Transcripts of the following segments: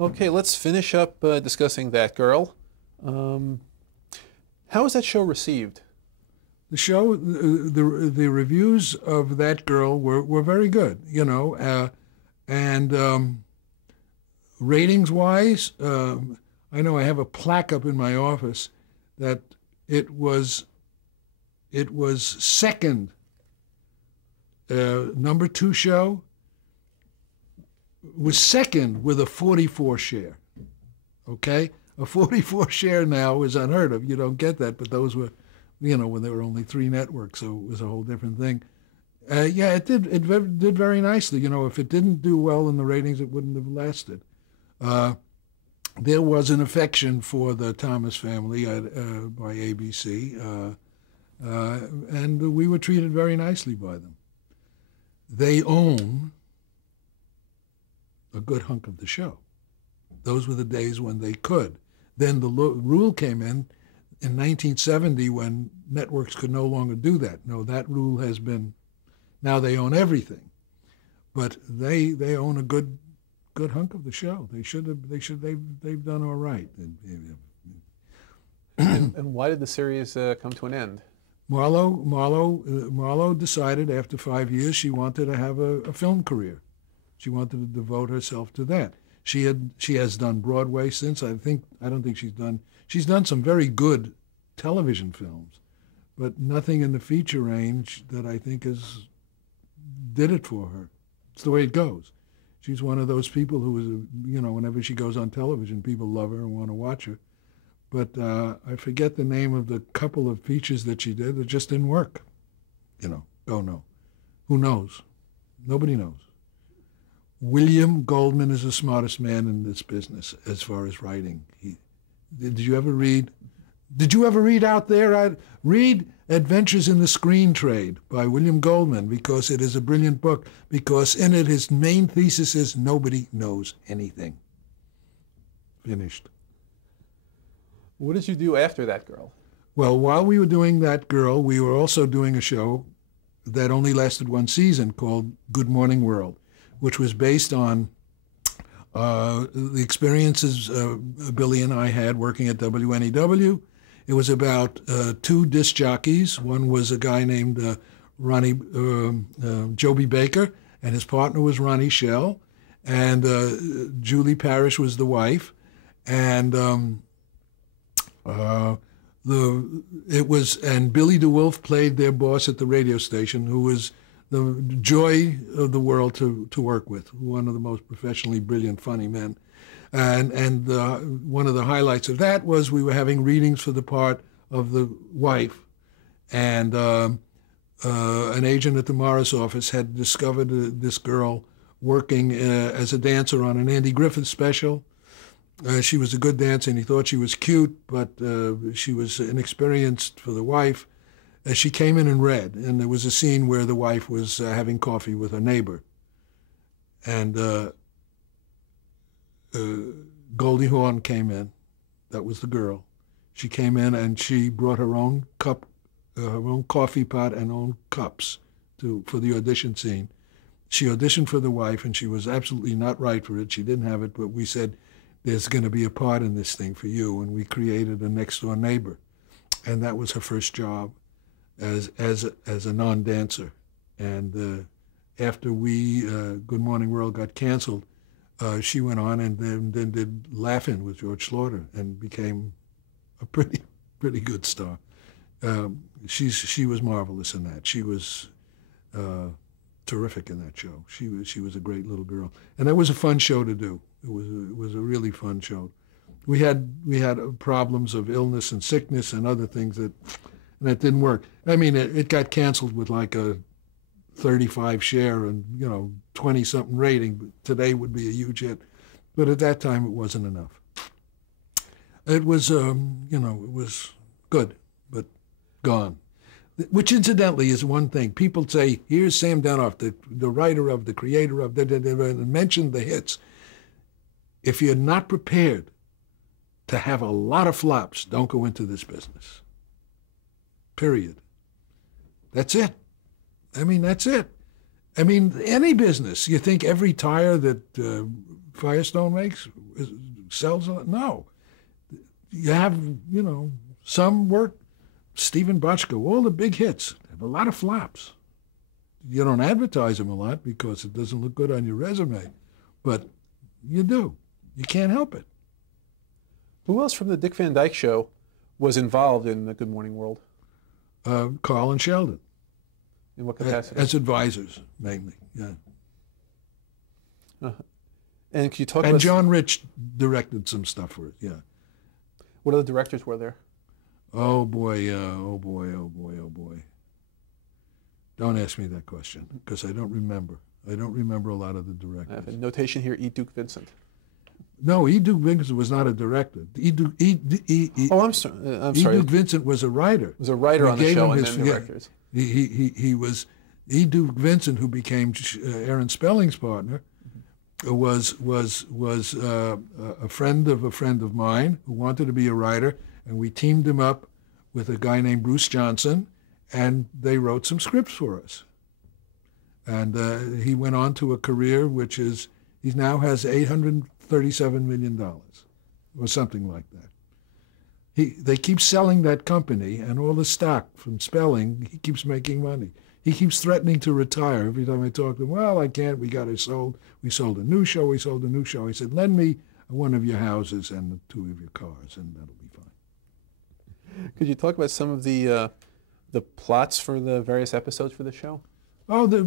Okay, let's finish up discussing That Girl. Um, how was that show received? The show, the reviews of That Girl were very good, and ratings wise, I know I have a plaque up in my office that it was it was second, number two show was second with a 44 share. Okay, a 44 share now is unheard of. You don't get that, but those were, when there were only three networks, so it was a whole different thing. Yeah, it did very nicely. If it didn't do well in the ratings, it wouldn't have lasted. Uh, there was an affection for the Thomas family by ABC, and we were treated very nicely by them. They own a good hunk of the show. Those were the days when they could. Then the rule came in 1970 when networks could no longer do that. No, that rule has been, now they own everything, but they own a good hunk of the show. They've done all right. And why did the series come to an end? Marlowe decided after 5 years she wanted to have a film career. She wanted to devote herself to that. She has done Broadway since. I don't think she's done some very good television films, but nothing in the feature range that I think did it for her. It's the way it goes. She's one of those people who is, whenever she goes on television, people love her and want to watch her. But I forget the name of the couple of features that she did that just didn't work. Don't know. Who knows? Nobody knows. William Goldman is the smartest man in this business as far as writing. Did you ever read? Did you ever read out there? Read Adventures in the Screen Trade by William Goldman, because it is a brilliant book, because in it his main thesis is nobody knows anything. Finished. What did you do after That Girl? Well, while we were doing That Girl, we were also doing a show that only lasted one season called Good Morning World, which was based on the experiences Billy and I had working at WNEW. It was about two disc jockeys. One was a guy named Joby Baker, and his partner was Ronnie Shell, and Julie Parrish was the wife, and and Billy DeWolf played their boss at the radio station, who was the joy of the world to work with, one of the most professionally brilliant, funny men. And one of the highlights of that was we were having readings for the part of the wife, and an agent at the Morris office had discovered this girl working as a dancer on an Andy Griffith special. She was a good dancer, and he thought she was cute, but she was inexperienced for the wife. She came in and read, and there was a scene where the wife was having coffee with her neighbor. And Goldie Hawn came in. That was the girl. She came in and she brought her own cup, her own coffee pot and own cups for the audition scene. She auditioned for the wife, and she was absolutely not right for it. She didn't have it, but we said, there's going to be a part in this thing for you, and we created a next-door neighbor. And that was her first job as a non-dancer. And after Good Morning World got canceled, she went on and then did Laugh-In with George Slaughter and became a pretty good star. She was marvelous in that. She was terrific in that show. She was a great little girl, and that was a fun show to do. It was a really fun show. We had problems of illness and sickness and other things that didn't work. I mean, it got canceled with like a 35 share and 20-something rating. But today would be a huge hit, but at that time it wasn't enough. It was it was good, but gone. Which incidentally is one thing. People say, here's Sam Denoff, the writer of, the creator of, and mention the hits. If you're not prepared to have a lot of flops, don't go into this business. Period. That's it. I mean, that's it. I mean, any business. You think every tire that Firestone makes sells a lot? No. You have, some work, Stephen Bochco, all the big hits, have a lot of flops. You don't advertise them a lot because it doesn't look good on your resume, but you do. You can't help it. Who else from the Dick Van Dyke Show was involved in the Good Morning World? Carl and Sheldon. In what capacity? As advisors, mainly, yeah. And can you talk And about... John Rich directed some stuff for it, yeah. What other directors were there? Oh boy, oh boy, oh boy, oh boy. Don't ask me that question, because I don't remember. I don't remember a lot of the directors. I have a notation here, E. Duke Vincent. No, E. Duke Vincent was not a director. Oh, I'm sorry. E. Duke Vincent was a writer. Was a writer on the show and then directors. He was E. Duke Vincent, who became Aaron Spelling's partner, was a friend of mine who wanted to be a writer, and we teamed him up with a guy named Bruce Johnson, and they wrote some scripts for us. And he went on to a career which is, he now has $837 million, or something like that. They keep selling that company, and all the stock from Spelling, he keeps making money. He keeps threatening to retire. Every time I talk to him, well, I can't, we sold a new show, we sold a new show. He said, lend me one of your houses and 2 of your cars, and that'll be fine. Could you talk about some of the plots for the various episodes for the show? Oh, the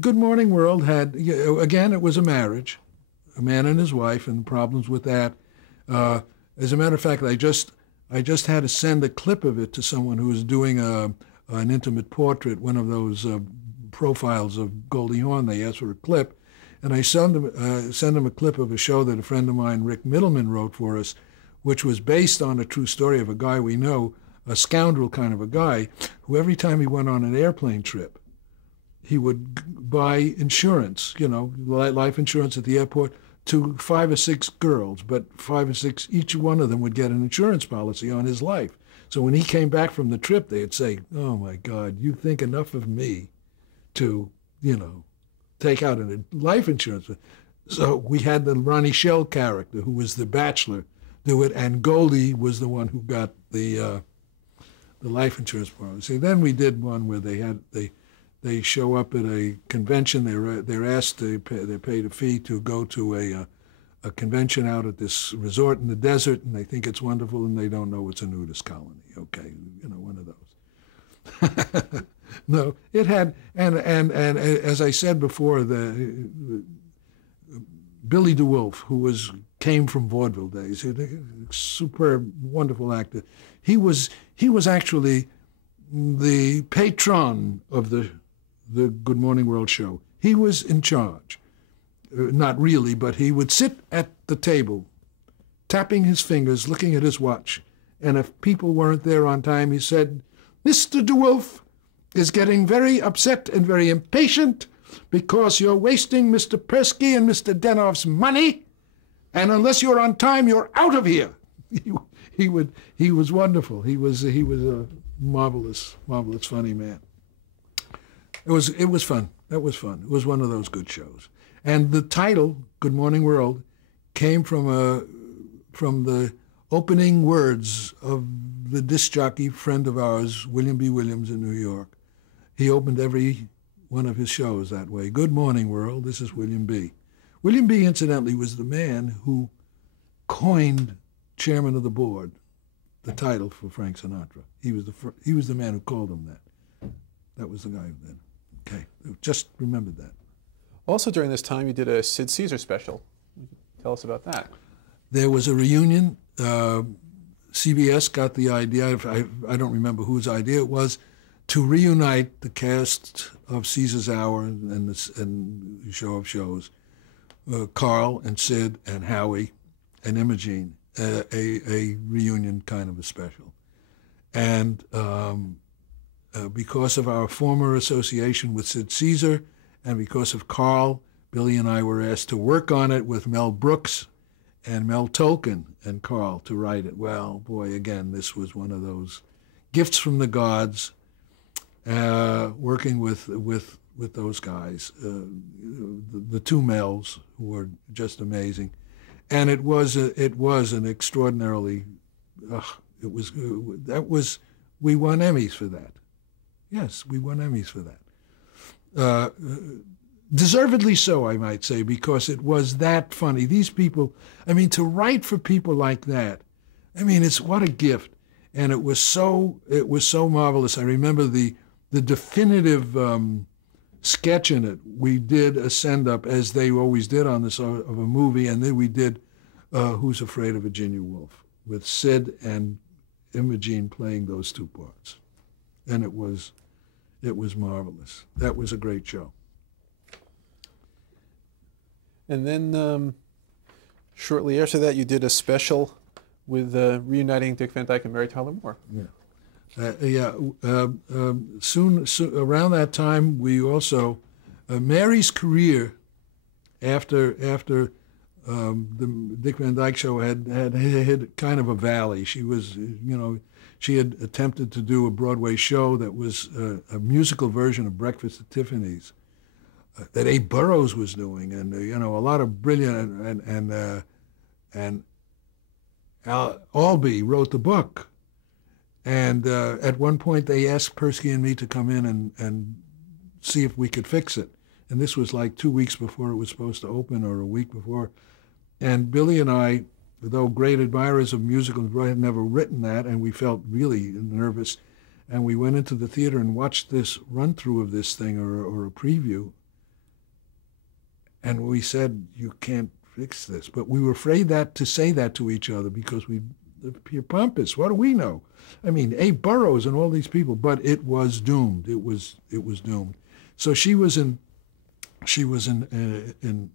Good Morning World had, again, it was a marriage, a man and his wife, and problems with that. As a matter of fact, I just had to send a clip of it to someone who was doing an intimate portrait, one of those profiles of Goldie Hawn. They asked for a clip, and I sent them a clip of a show that a friend of mine, Rick Middleman, wrote for us, which was based on a true story of a guy we know, a scoundrel kind of a guy, who every time he went on an airplane trip, he would buy insurance, life insurance at the airport, to 5 or 6 girls, but 5 or 6, each one of them would get an insurance policy on his life. So when he came back from the trip, they'd say, oh my God, you think enough of me to, take out a life insurance. So we had the Ronnie Shell character, who was the bachelor, do it, and Goldie was the one who got the life insurance policy. Then we did one where they show up at a convention. They're asked they're paid a fee to go to a convention out at this resort in the desert, and they think it's wonderful, and they don't know it's a nudist colony. Okay, one of those. No, it had, and as I said before, the Billy DeWolf, who came from vaudeville days, a superb, wonderful actor. He was actually the patron of the Good Morning World show. He was in charge. Not really, but he would sit at the table, tapping his fingers, looking at his watch. And if people weren't there on time, he said, Mr. DeWolf is getting very upset and very impatient because you're wasting Mr. Persky and Mr. Denoff's money, and unless you're on time, you're out of here. He was wonderful. He was a marvelous funny man. It was fun. That was fun. It was one of those good shows. And the title, Good Morning World, came from the opening words of the disc jockey friend of ours, William B. Williams in New York. He opened every one of his shows that way. Good morning, world. This is William B. William B., incidentally, was the man who coined chairman of the board, the title for Frank Sinatra. He was the man who called him that. That was the guy then. Okay, just remembered that. Also during this time, you did a Sid Caesar special. Tell us about that. There was a reunion. CBS got the idea, I don't remember whose idea it was, to reunite the cast of Caesar's Hour and the Show of Shows, Carl and Sid and Howie and Imogene, a reunion kind of a special. And because of our former association with Sid Caesar and because of Carl, Billy and I were asked to work on it with Mel Brooks and Mel Tolkien and Carl to write it. Well, boy, again, this was one of those gifts from the gods, working with with those guys, the two males who were just amazing, and it was an extraordinarily, we won Emmys for that. Yes, we won Emmys for that. Deservedly so, I might say, because it was that funny. These people, I mean, to write for people like that, I mean, it's what a gift, and it was so marvelous. I remember the definitive sketch in it. We did a send-up, as they always did on this, of a movie, and then we did Who's Afraid of Virginia Woolf, with Sid and Imogene playing those two parts, and it was marvelous. That was a great show. And then shortly after that, you did a special with reuniting Dick Van Dyke and Mary Tyler Moore. Yeah. Soon around that time, we also Mary's career after the Dick Van Dyke Show had hit kind of a valley. She was, she had attempted to do a Broadway show that was a musical version of Breakfast at Tiffany's that Abe Burrows was doing, and a lot of brilliant and Al Albee wrote the book. And at one point, they asked Persky and me to come in and see if we could fix it. And this was like 2 weeks before it was supposed to open, or a week before. And Billy and I, though great admirers of musicals, had never written that, and we felt really nervous. And we went into the theater and watched this run-through of this thing, or a preview. And we said, you can't fix this. But we were afraid to say that to each other, because we'd appear pompous. What do we know? I mean, Abe Burrows and all these people, but it was doomed. It was doomed. So she was in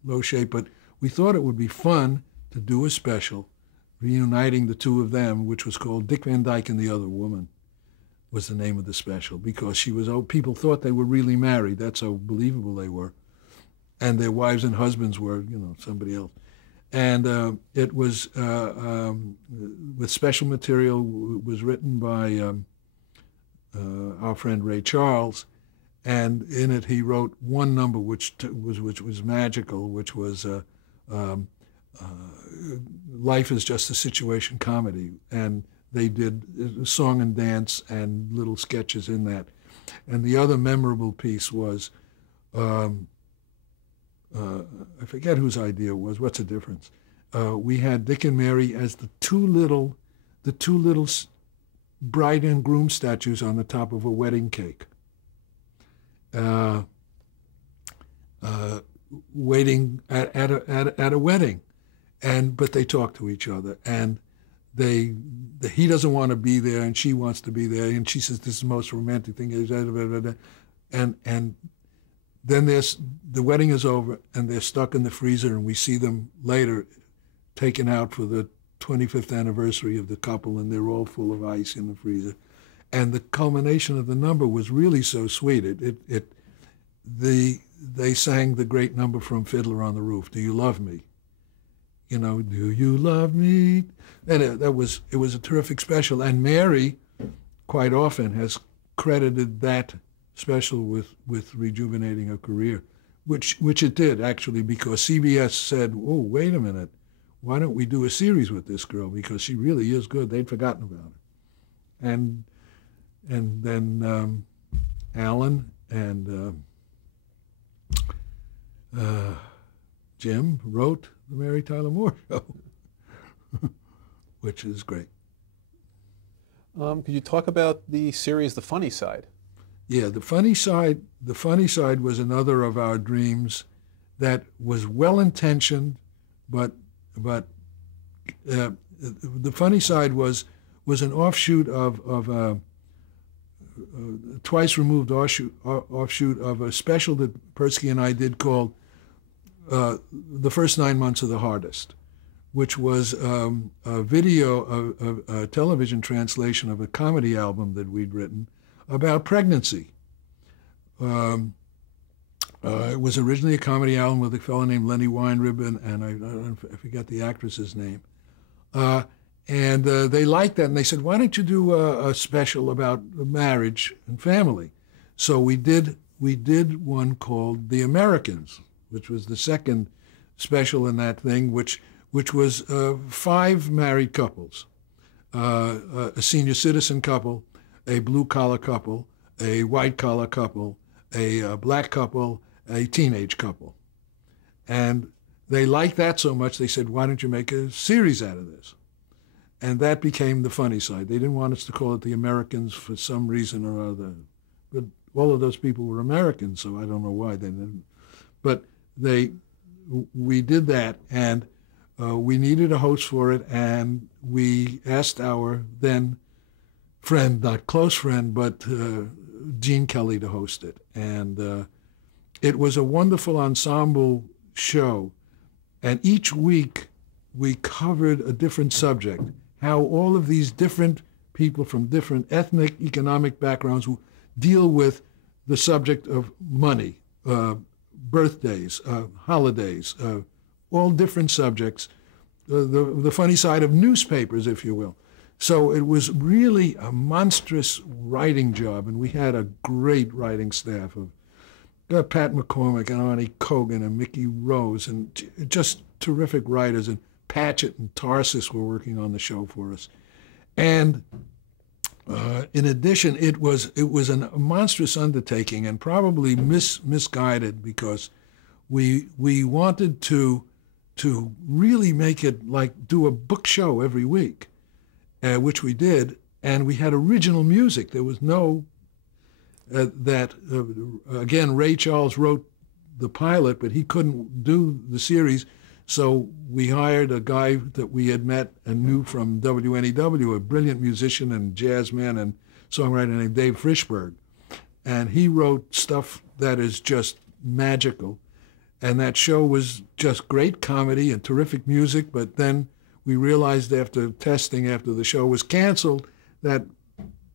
low shape, but we thought it would be fun to do a special reuniting the two of them, which was called Dick Van Dyke and the Other Woman, was the name of the special, because people thought they were really married. That's how believable they were. And their wives and husbands were, somebody else. And it was with special material. It was written by our friend Ray Charles, and in it he wrote one number which was magical, which was "Life is Just a Situation" comedy, and they did song and dance and little sketches in that. And the other memorable piece was. I forget whose idea it was. What's the difference? We had Dick and Mary as the two little bride and groom statues on the top of a wedding cake, waiting at a wedding, but they talk to each other, and he doesn't want to be there, and she wants to be there, and she says this is the most romantic thing, and then the wedding is over, and they're stuck in the freezer, and we see them later taken out for the 25th anniversary of the couple, and they're all full of ice in the freezer. And the culmination of the number was really so sweet. They sang the great number from Fiddler on the Roof, "Do You Love Me?" "Do you love me?" And it was a terrific special. And Mary, quite often, has credited that special with rejuvenating her career, which it did, actually, because CBS said, "Oh, wait a minute, why don't we do a series with this girl, because she really is good." They'd forgotten about it. And then Alan and Jim wrote the Mary Tyler Moore Show, which is great. Could you talk about the series The Funny Side? Yeah, The Funny Side was another of our dreams that was well-intentioned, but The Funny Side was an offshoot of a twice removed offshoot of a special that Persky and I did called The First 9 Months of the Hardest, which was a television translation of a comedy album that we'd written about pregnancy. It was originally a comedy album with a fellow named Lenny Weinrib, and I forget the actress's name. And they liked that, and they said, "Why don't you do a special about marriage and family?" So we did we did one called The Americans, which was the second special in that thing, which was 5 married couples, a senior citizen couple, a blue-collar couple, a white-collar couple, a black couple, a teenage couple. And they liked that so much, they said, why don't you make a series out of this? And that became the funny side. They didn't want us to call it The Americans for some reason or other. But all of those people were Americans, so I don't know why they didn't. But we did that, and we needed a host for it, and we asked our then friend, not close friend, but Gene Kelly to host it. And it was a wonderful ensemble show. And each week we covered a different subject, how all of these different people from different ethnic, economic backgrounds deal with the subject of money, birthdays, holidays, all different subjects, the funny side of newspapers, if you will. So it was really a monstrous writing job, and we had a great writing staff of Pat McCormick and Arnie Kogan and Mickey Rose, and just terrific writers, and Patchett and Tarsus were working on the show for us. And in addition, it was a monstrous undertaking, and probably misguided, because we wanted to really make it like do a book show every week, which we did, and we had original music. There was no again, Ray Charles wrote the pilot, but he couldn't do the series, so we hired a guy that we had met and knew from WNEW, a brilliant musician and jazz man and songwriter named Dave Frischberg. And he wrote stuff that is just magical. And that show was just great comedy and terrific music, but then we realized after testing, after the show was canceled, that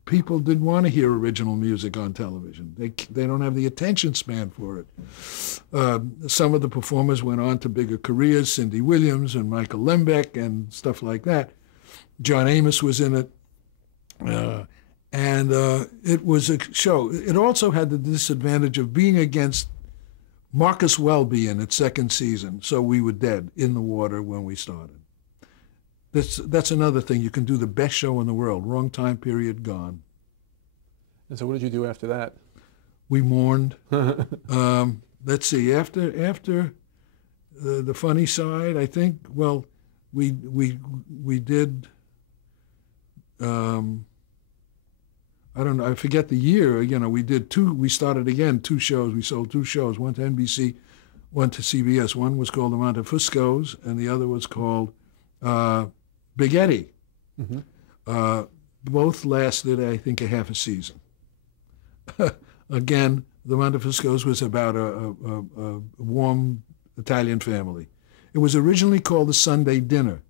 people didn't want to hear original music on television. They don't have the attention span for it. Some of the performers went on to bigger careers, Cindy Williams and Michael Lembeck and stuff like that. John Amos was in it. And it was a show. It also had the disadvantage of being against Marcus Welby in its second season, so we were dead in the water when we started. That's another thing. You can do the best show in the world. Wrong time period, gone. And so what did you do after that? We mourned. Let's see. After the funny side, I think. Well, we did. I don't know. I forget the year. You know, we did two. We started again 2 shows. We sold 2 shows. One to NBC, one to CBS. One was called The Montefuscos, and the other was called Big Eddie. Mm-hmm. Both lasted, I think, a half a season. Again, The Montefuscos was about a warm Italian family. It was originally called the Sunday Dinner.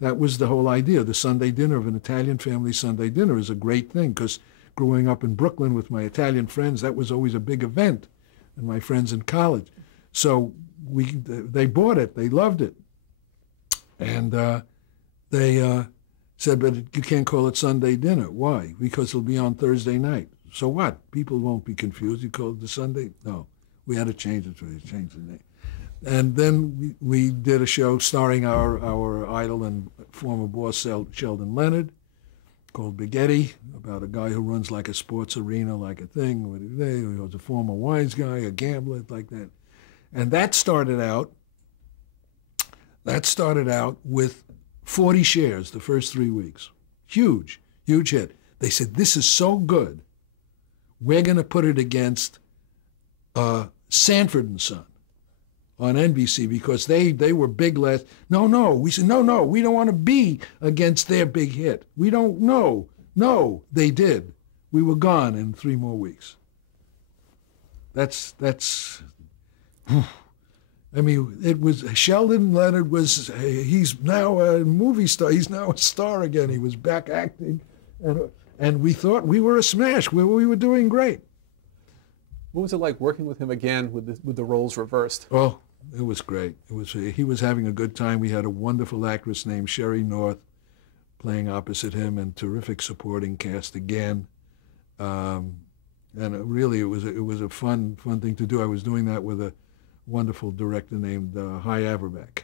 That was the whole idea. The Sunday dinner of an Italian family Sunday dinner is a great thing, because growing up in Brooklyn with my Italian friends, that was always a big event, and my friends in college. So they bought it. They loved it. And they said, but you can't call it Sunday dinner. Why? Because it'll be on Thursday night. So what? People won't be confused. You call it the Sunday? No. We had to change it. We changed the name. And then we did a show starring our idol and former boss, Sheldon Leonard, called Big Eddie, about a guy who runs like a sports arena, like a thing. He was a former wines guy, a gambler, like that. And that started out with 40 shares the first 3 weeks. Huge, huge hit. They said, this is so good, we're going to put it against Sanford and Son on NBC, because they were big last. No. We said, no, we don't want to be against their big hit. We don't know. No, they did. We were gone in 3 more weeks. That's I mean, it was Sheldon Leonard he's now a movie star. He's now a star again. He was back acting, and we thought we were a smash. We were doing great. What was it like working with him again with the roles reversed? Oh, it was great. He was having a good time. We had a wonderful actress named Sherry North playing opposite him, and terrific supporting cast again. And really, it was a fun thing to do. I was doing that with a wonderful director named Hy Averback.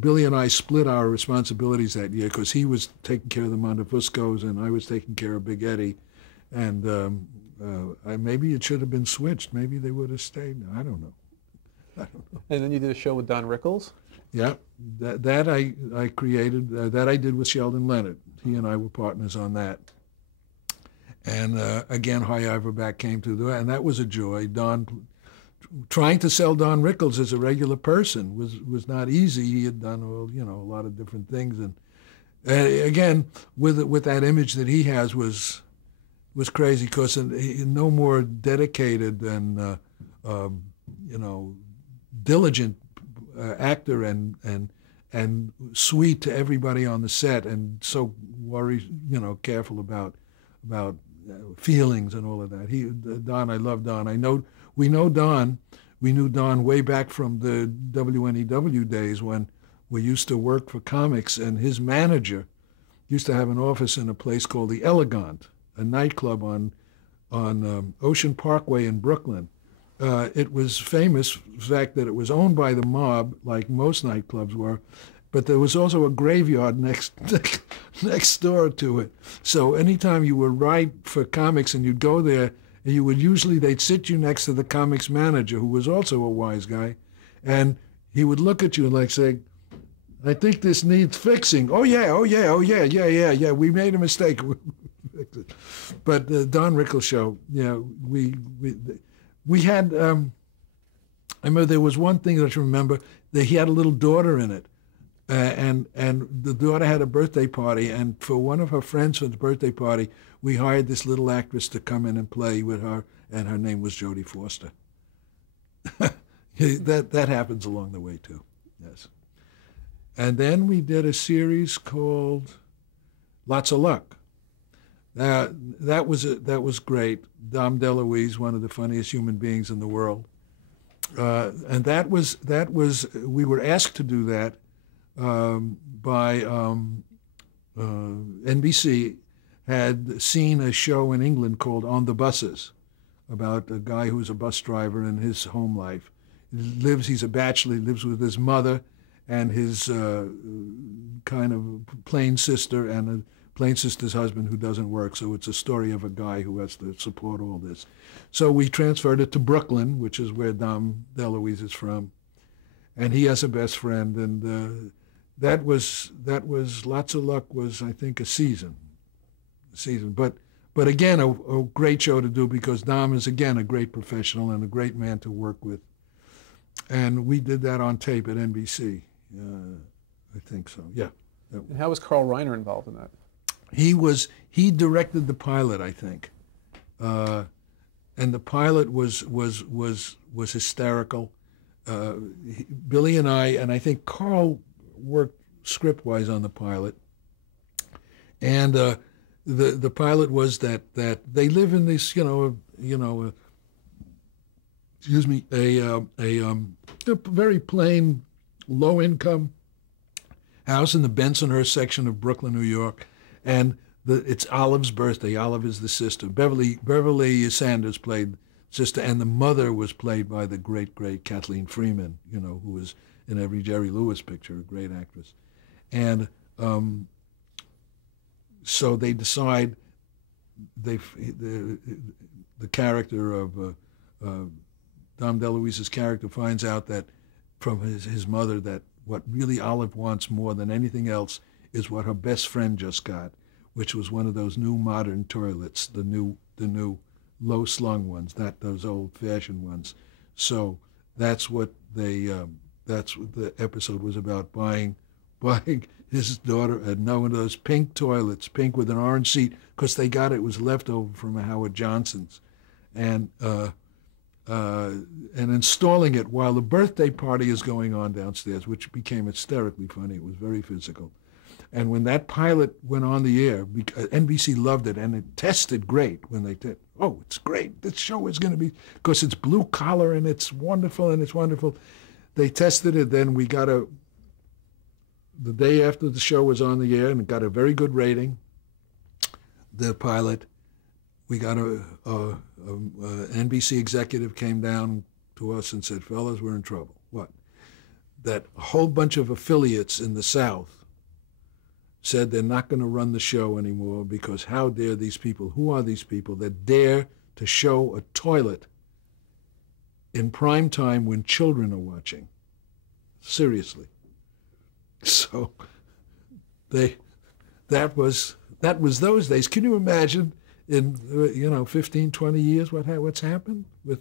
Billy and I split our responsibilities that year because he was taking care of the Montefuscos and I was taking care of Big Eddie. And maybe it should have been switched. Maybe they would have stayed. I don't know. I don't know. And then you did a show with Don Rickles. Yeah, that I created. That I did with Sheldon Leonard. He and I were partners on that. And again, Hy Averback came to do it, and that was a joy. Trying to sell Don Rickles as a regular person was not easy. He had done a lot of different things, and again, with that image that he has was crazy because no more dedicated and diligent actor and sweet to everybody on the set, and so careful about feelings and all of that. Don, I love Don. We knew Don way back from the WNEW days when we used to work for comics, and his manager used to have an office in a place called the Elegant, a nightclub on Ocean Parkway in Brooklyn. It was famous for the fact that it was owned by the mob, like most nightclubs were, but there was also a graveyard next door to it. So anytime you were right for comics and you'd go there, they'd sit you next to the comics manager, who was also a wise guy, and he would look at you and like say, "I think this needs fixing." "Oh yeah, yeah. We made a mistake." But the Don Rickles show, we had. I remember there was one thing that I remember that he had a little daughter in it. And the daughter had a birthday party, and for one of her friends for the birthday party, we hired this little actress to come in and play with her, and her name was Jodie Foster. That happens along the way too, yes. And then we did a series called Lots of Luck. That was great. Dom DeLuise, one of the funniest human beings in the world, and that was we were asked to do that. By NBC had seen a show in England called On the Buses about a guy who's a bus driver and his home life. He's a bachelor, he lives with his mother and his kind of plain sister and a plain sister's husband who doesn't work. So it's a story of a guy who has to support all this. So we transferred it to Brooklyn, which is where Dom DeLuise is from. And he has a best friend, and that was Lots of Luck was, I think, a season. But again, a great show to do because Dom is, again, a great professional and a great man to work with. And we did that on tape at NBC. I think so, yeah. And how was Carl Reiner involved in that? He directed the pilot, I think. And the pilot was hysterical. Billy and I think Carl worked script-wise on the pilot, and the pilot was that they live in this, a very plain, low-income house in the Bensonhurst section of Brooklyn, New York, and it's Olive's birthday. Olive is the sister. Beverly Sanders played sister, and the mother was played by the great Kathleen Freeman, who was in every Jerry Lewis picture, a great actress. And so they decide, the character of Dom DeLuise's character finds out that from his mother that what really Olive wants more than anything else is what her best friend just got, which was one of those new modern toilets, the new low-slung ones, not those old-fashioned ones. So that's what the episode was about, buying his daughter one of those pink toilets, pink with an orange seat, because it was leftover from a Howard Johnson's, and installing it while the birthday party is going on downstairs, which became hysterically funny. It was very physical. And when that pilot went on the air, NBC loved it, and it tested great when they did. Oh, it's great. This show is going to be, because it's blue collar and it's wonderful. They tested it. Then we got the day after the show was on the air, and it got a very good rating, the pilot. we got a NBC executive came down to us and said, fellas, we're in trouble. What? That a whole bunch of affiliates in the South said they're not going to run the show anymore because how dare these people, who are these people that dare to show a toilet in prime time when children are watching? Seriously. So that was those days. Can you imagine in 15, 20 years what's happened with?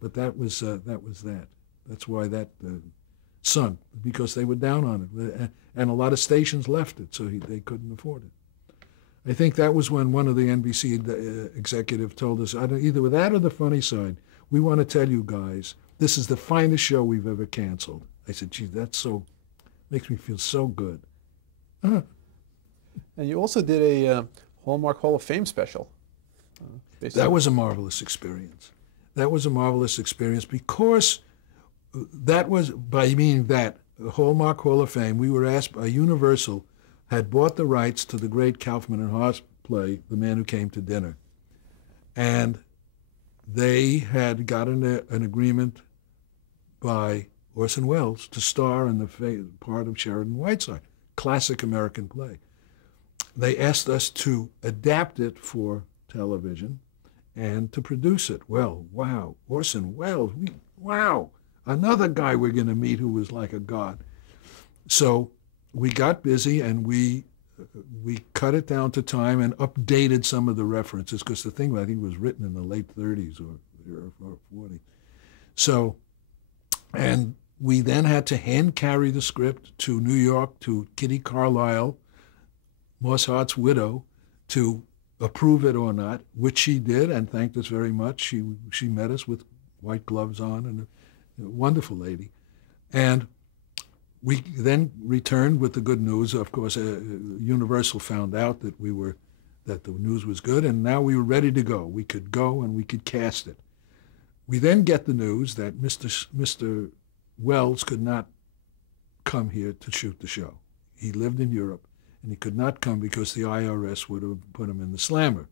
But that was that. That's why that sunk, because they were down on it, and a lot of stations left it, so they couldn't afford it. I think that was when one of the NBC executive told us, either with that or the funny side, we want to tell you guys, this is the finest show we've ever canceled. I said, gee, makes me feel so good. And you also did a Hallmark Hall of Fame special. That was a marvelous experience. That was a marvelous experience because that was, by meaning that, Hallmark Hall of Fame, we were asked by Universal, had bought the rights to the great Kaufman and Haas play, The Man Who Came to Dinner. And they had gotten an agreement by Orson Welles to star in the part of Sheridan Whiteside, classic American play. They asked us to adapt it for television and to produce it. Well, wow, Orson Welles, wow, another guy we're going to meet who was like a god. So we got busy and we cut it down to time and updated some of the references because the thing I think was written in the late 30s or 40s. So, and we then had to hand carry the script to New York to Kitty Carlisle, Mosshart's widow, to approve it or not, which she did and thanked us very much. She met us with white gloves on, and a wonderful lady. And we then returned with the good news. Of course, Universal found out that the news was good, and now we were ready to go. We could go and we could cast it. We then get the news that Mr. Wells could not come here to shoot the show. He lived in Europe, and he could not come because the IRS would have put him in the slammer.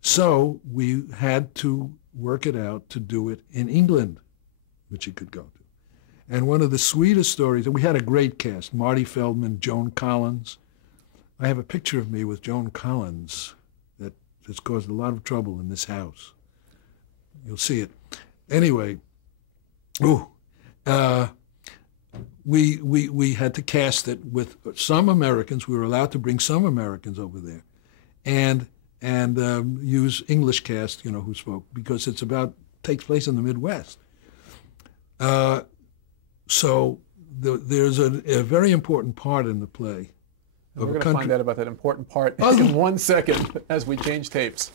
So we had to work it out to do it in England, which he could go to. And one of the sweetest stories, and we had a great cast, Marty Feldman, Joan Collins. I have a picture of me with Joan Collins that has caused a lot of trouble in this house. You'll see it. Anyway, we had to cast it with some Americans. We were allowed to bring some Americans over there, and use English cast, who spoke, because takes place in the Midwest. So there's a very important part in the play. We're going to find out about that important part in 1 second as we change tapes.